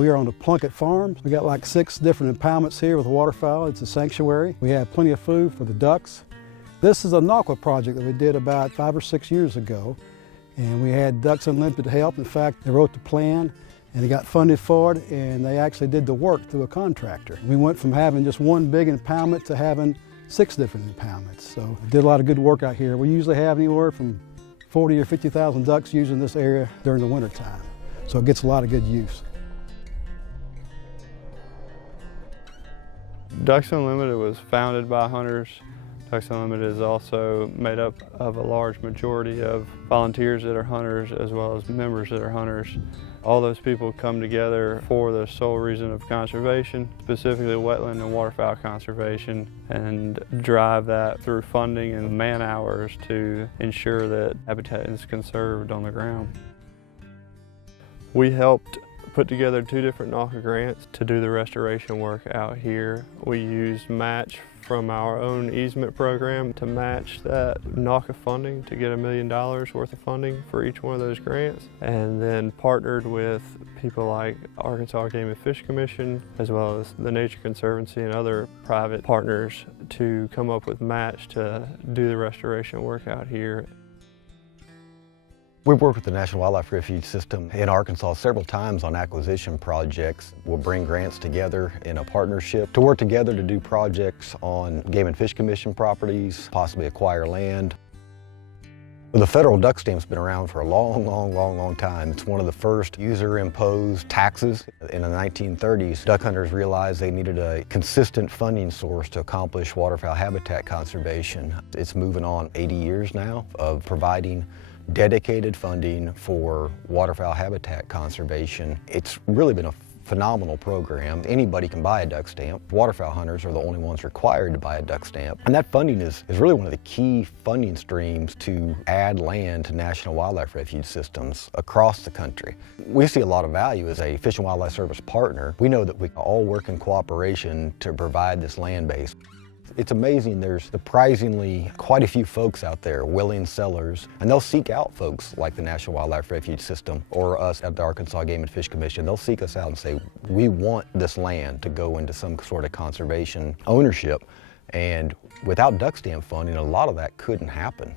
We are on the Plunkett Farm. We got like 6 different impoundments here with waterfowl. It's a sanctuary. We have plenty of food for the ducks. This is a NAWCA project that we did about 5 or 6 years ago. And we had Ducks Unlimited help. In fact, they wrote the plan and they got funded for it, and they actually did the work through a contractor. We went from having just one big impoundment to having 6 different impoundments. So we did a lot of good work out here. We usually have anywhere from 40 or 50,000 ducks using this area during the wintertime. So it gets a lot of good use. Ducks Unlimited was founded by hunters. Ducks Unlimited is also made up of a large majority of volunteers that are hunters as well as members that are hunters. All those people come together for the sole reason of conservation, specifically wetland and waterfowl conservation, and drive that through funding and man hours to ensure that habitat is conserved on the ground. We helped put together 2 different NAWCA grants to do the restoration work out here. We used match from our own easement program to match that NAWCA funding to get $1 million worth of funding for each one of those grants, and then partnered with people like Arkansas Game and Fish Commission as well as the Nature Conservancy and other private partners to come up with match to do the restoration work out here. We've worked with the National Wildlife Refuge System in Arkansas several times on acquisition projects. We'll bring grants together in a partnership to work together to do projects on Game and Fish Commission properties, possibly acquire land. The federal duck stamp's been around for a long time. It's one of the first user-imposed taxes. In the 1930s, duck hunters realized they needed a consistent funding source to accomplish waterfowl habitat conservation. It's moving on 80 years now of providing dedicated funding for waterfowl habitat conservation. It's really been a phenomenal program. Anybody can buy a duck stamp. Waterfowl hunters are the only ones required to buy a duck stamp. And that funding is really one of the key funding streams to add land to National Wildlife Refuge systems across the country. We see a lot of value as a Fish and Wildlife Service partner. We know that we all work in cooperation to provide this land base. It's amazing, there's surprisingly quite a few folks out there, willing sellers, and they'll seek out folks like the National Wildlife Refuge System or us at the Arkansas Game and Fish Commission. They'll seek us out and say, we want this land to go into some sort of conservation ownership. And without duck stamp funding, a lot of that couldn't happen.